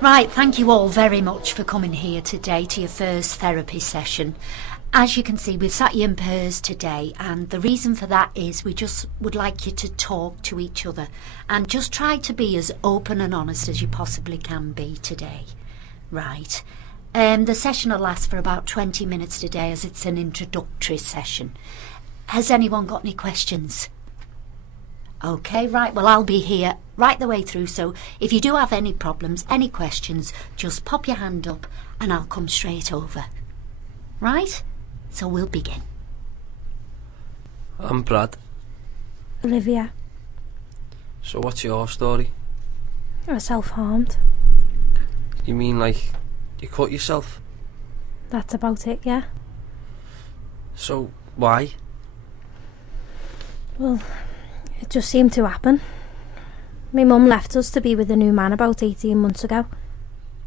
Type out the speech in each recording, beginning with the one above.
Right, thank you all very much for coming here today to your first therapy session. As you can see, we've sat you in pairs today, and the reason for that is we just would like you to talk to each other and just try to be as open and honest as you possibly can be today. Right. The session will last for about 20 minutes today, as it's an introductory session. Has anyone got any questions? Okay, right, well, I'll be here right the way through, so if you do have any problems, any questions, just pop your hand up and I'll come straight over. Right? So we'll begin. I'm Brad. Olivia. So what's your story? I self-harmed. You mean like you cut yourself? That's about it, yeah. So why? Well, it just seemed to happen. My mum left us to be with a new man about 18 months ago.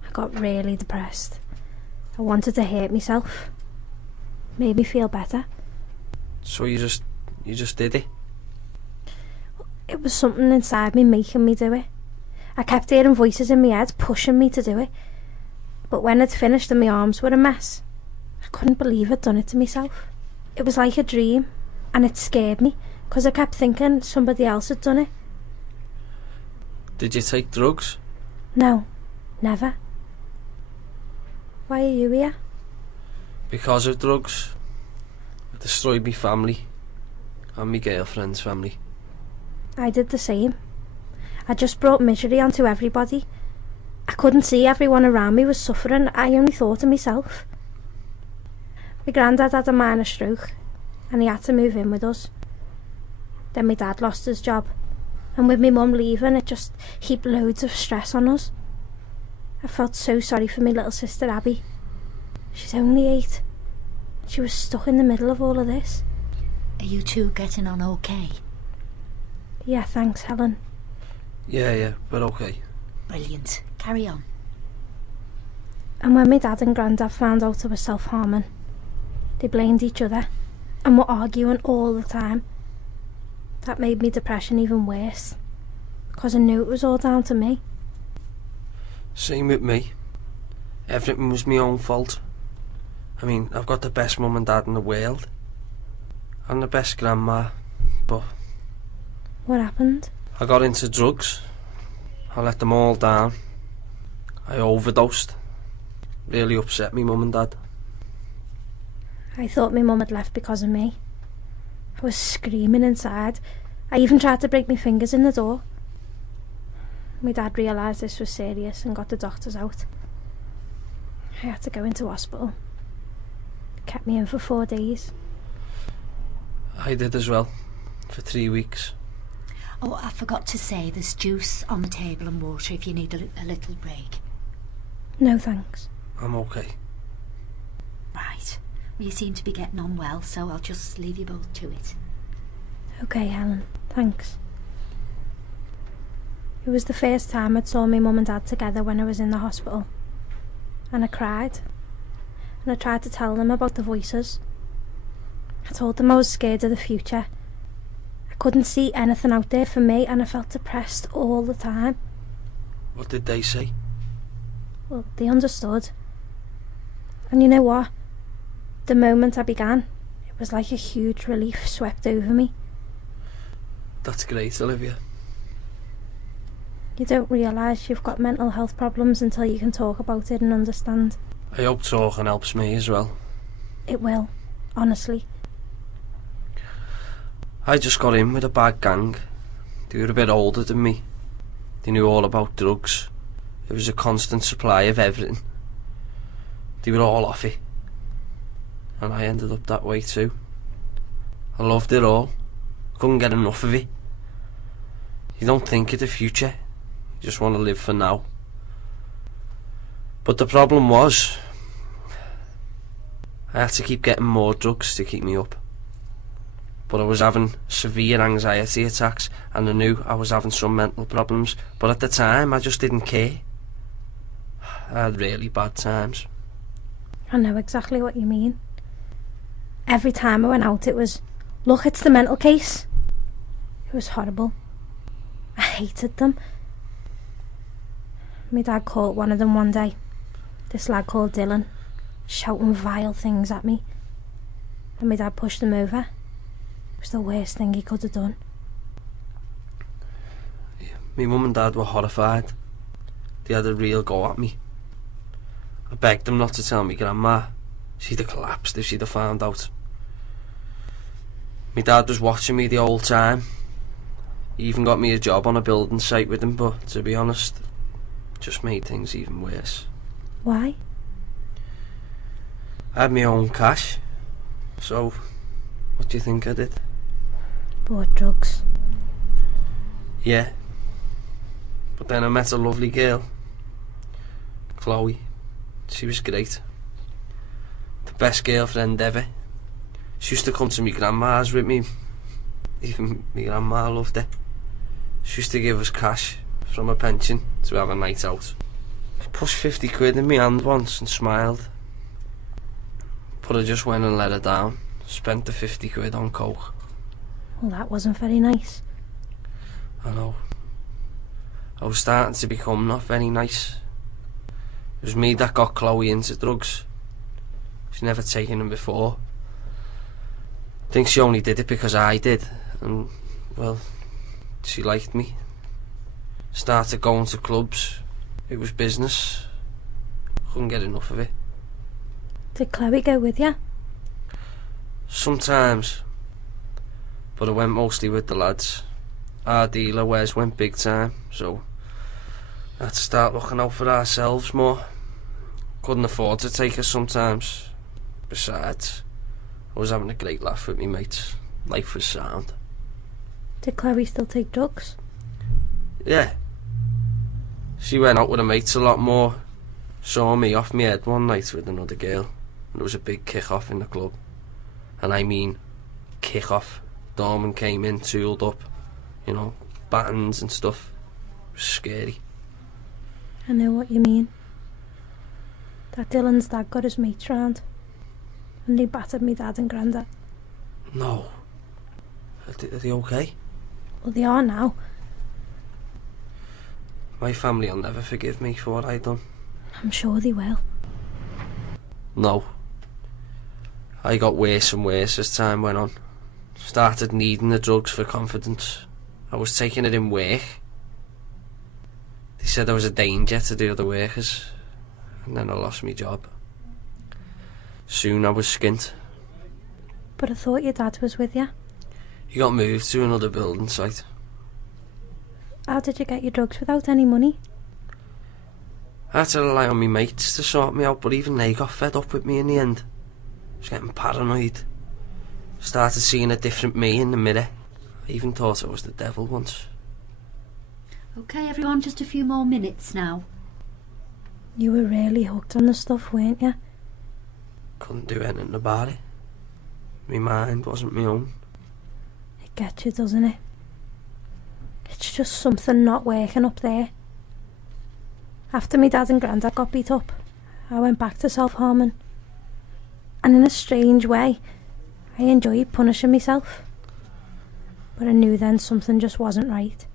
I got really depressed. I wanted to hurt myself. Made me feel better. So you just did it? It was something inside me making me do it. I kept hearing voices in my head pushing me to do it. But when I'd finished and my arms were a mess, I couldn't believe I'd done it to myself. It was like a dream, and it scared me, because I kept thinking somebody else had done it. Did you take drugs? No, never. Why are you here? Because of drugs. I destroyed my family and my girlfriend's family. I did the same. I just brought misery onto everybody. I couldn't see everyone around me was suffering. I only thought of myself. My granddad had a minor stroke and he had to move in with us. Then my dad lost his job, and with my mum leaving, it just heaped loads of stress on us. I felt so sorry for my little sister Abby. She's only 8. She was stuck in the middle of all of this. Are you two getting on okay? Yeah, thanks, Helen. Yeah, we're okay. Brilliant. Carry on. And when my dad and granddad found out I was self-harming, they blamed each other and were arguing all the time. That made my depression even worse, because I knew it was all down to me. Same with me. Everything was my own fault. I mean, I've got the best mum and dad in the world, and the best grandma, but... What happened? I got into drugs. I let them all down. I overdosed. Really upset me mum and dad. I thought my mum had left because of me. I was screaming inside. I even tried to break my fingers in the door. My dad realised this was serious and got the doctors out. I had to go into hospital. Kept me in for 4 days. I did as well, for 3 weeks. Oh, I forgot to say, there's juice on the table and water if you need a little break. No thanks. I'm okay. Right. Well, you seem to be getting on well, so I'll just leave you both to it. Okay, Helen, thanks. It was the first time I'd saw my mum and dad together when I was in the hospital. And I cried. And I tried to tell them about the voices. I told them I was scared of the future. I couldn't see anything out there for me, and I felt depressed all the time. What did they say? Well, they understood. And you know what? The moment I began, it was like a huge relief swept over me. That's great, Olivia. You don't realise you've got mental health problems until you can talk about it and understand. I hope talking helps me as well. It will, honestly. I just got in with a bad gang. They were a bit older than me. They knew all about drugs. There was a constant supply of everything. They were all off it. And I ended up that way too. I loved it all. Couldn't get enough of it. You don't think of the future. You just want to live for now. But the problem was, I had to keep getting more drugs to keep me up. But I was having severe anxiety attacks, and I knew I was having some mental problems, but at the time I just didn't care. I had really bad times. I know exactly what you mean. Every time I went out it was, look, it's the mental case. It was horrible. I hated them. My dad caught one of them one day. This lad called Dylan, shouting vile things at me. And my dad pushed him over. It was the worst thing he could have done. My mum and dad were horrified. They had a real go at me. I begged them not to tell me grandma. She'd have collapsed if she'd have found out. My dad was watching me the whole time. He even got me a job on a building site with him, but to be honest, it just made things even worse. Why? I had my own cash. So, what do you think I did? Bought drugs. Yeah. But then I met a lovely girl. Chloe. She was great. The best girlfriend ever. She used to come to my grandma's with me. Even my grandma loved it. She used to give us cash from her pension to have a night out. She pushed 50 quid in my hand once and smiled. But I just went and let her down. Spent the 50 quid on coke. Well, that wasn't very nice. I know. I was starting to become not very nice. It was me that got Chloe into drugs. She'd never taken them before. I think she only did it because I did. And, well, she liked me. Started going to clubs. It was business. Couldn't get enough of it. Did Chloe go with you? Sometimes. But I went mostly with the lads. Our dealer Wes went big time, so I had to start looking out for ourselves more. Couldn't afford to take her sometimes. Besides, I was having a great laugh with me mates. Life was sound. Did Chloe still take drugs? Yeah. She went out with her mates a lot more. Saw me off my head one night with another girl. And there was a big kick-off in the club. And I mean kick-off. Dorman came in tooled up. You know, battens and stuff. It was scary. I know what you mean. That Dylan's dad got his mates round. And they battered me dad and grandad. No. Are they okay? Well, they are now. My family will never forgive me for what I done. I'm sure they will. No. I got worse and worse as time went on. Started needing the drugs for confidence. I was taking it in work. They said I was a danger to the other workers. And then I lost my job. Soon I was skint. But I thought your dad was with you. He got moved to another building site. How did you get your drugs without any money? I had to rely on my mates to sort me out, but even they got fed up with me in the end. I was getting paranoid. Started seeing a different me in the mirror. I even thought I was the devil once. Okay, everyone, just a few more minutes now. You were really hooked on the stuff, weren't you? Couldn't do anything about it. My mind wasn't my own. It gets you, doesn't it? It's just something not working up there. After my dad and granddad got beat up, I went back to self-harming. And in a strange way, I enjoyed punishing myself. But I knew then something just wasn't right.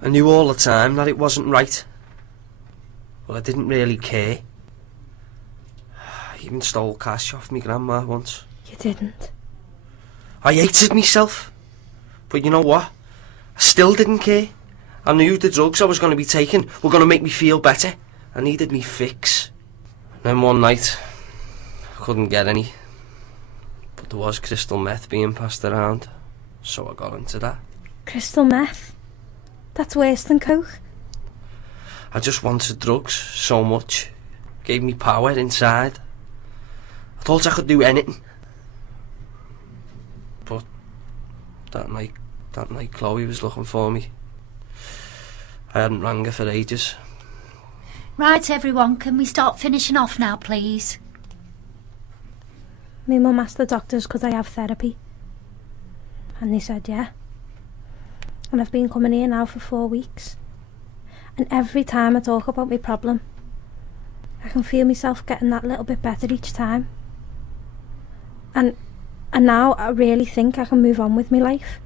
I knew all the time that it wasn't right. Well, I didn't really care. I even stole cash off my grandma once. You didn't. I hated myself. But you know what? I still didn't care. I knew the drugs I was going to be taking were going to make me feel better. I needed me fix. Then one night, I couldn't get any. But there was crystal meth being passed around. So I got into that. Crystal meth? That's worse than coke. I just wanted drugs so much. Gave me power inside. I thought I could do anything. But that night Chloe was looking for me. I hadn't rang her for ages. Right, everyone, can we start finishing off now, please? My mum asked the doctors could I have therapy. And they said yeah. And I've been coming here now for 4 weeks. And every time I talk about my problem, I can feel myself getting that little bit better each time. And now I really think I can move on with my life.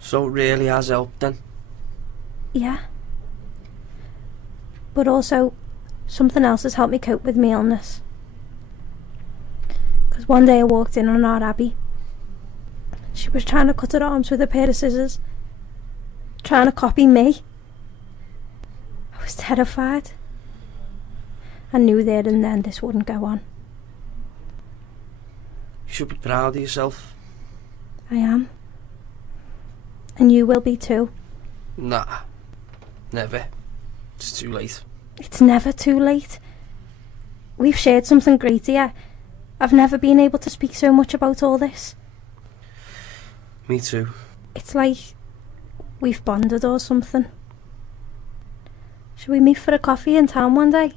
So it really has helped then? Yeah. but also something else has helped me cope with my illness. Because one day I walked in on our Abby. She was trying to cut her arms with a pair of scissors, trying to copy me. I was terrified. I knew there and then this wouldn't go on. You should be proud of yourself. I am. And you will be too. Nah, never. It's too late. It's never too late. We've shared something great here. I've never been able to speak so much about all this. Me too. It's like we've bonded or something. Should we meet for a coffee in town one day?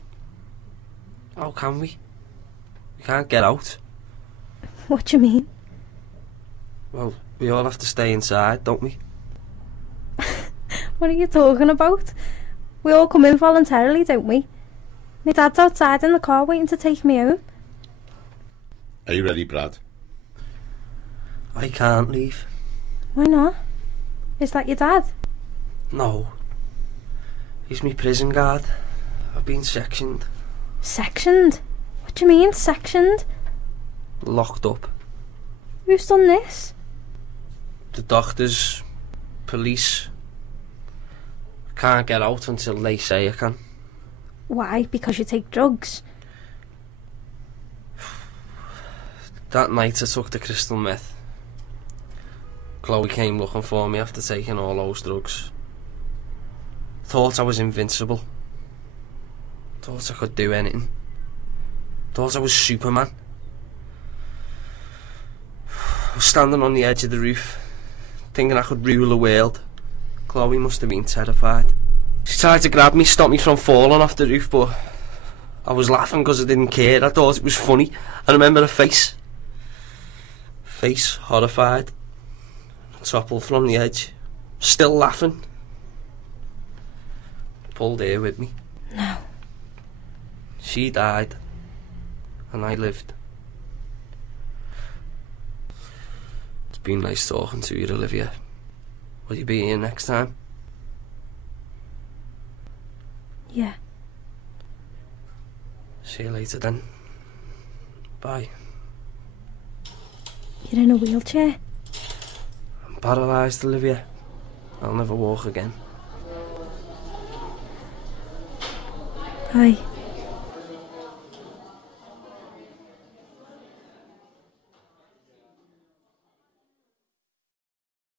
How can we? We can't get out. What do you mean? Well, we all have to stay inside, don't we? What are you talking about? We all come in voluntarily, don't we? My dad's outside in the car waiting to take me home. Are you ready, Brad? I can't leave. Why not? Is that your dad? No. He's me prison guard. I've been sectioned. Sectioned? What do you mean, sectioned? Locked up. Who's done this? The doctors, police. I can't get out until they say I can. Why? Because you take drugs? That night I took the crystal meth. Chloe came looking for me after taking all those drugs. Thought I was invincible. Thought I could do anything. Thought I was Superman. I was standing on the edge of the roof, thinking I could rule the world. Chloe must have been terrified. She tried to grab me, stop me from falling off the roof, but I was laughing because I didn't care. I thought it was funny. I remember her face. Face horrified. Toppled from the edge. Still laughing. Pulled her with me. No. She died. And I lived. It's been nice talking to you, Olivia. Will you be here next time? Yeah. See you later then. Bye. You're in a wheelchair? I'm paralysed, Olivia. I'll never walk again. Bye.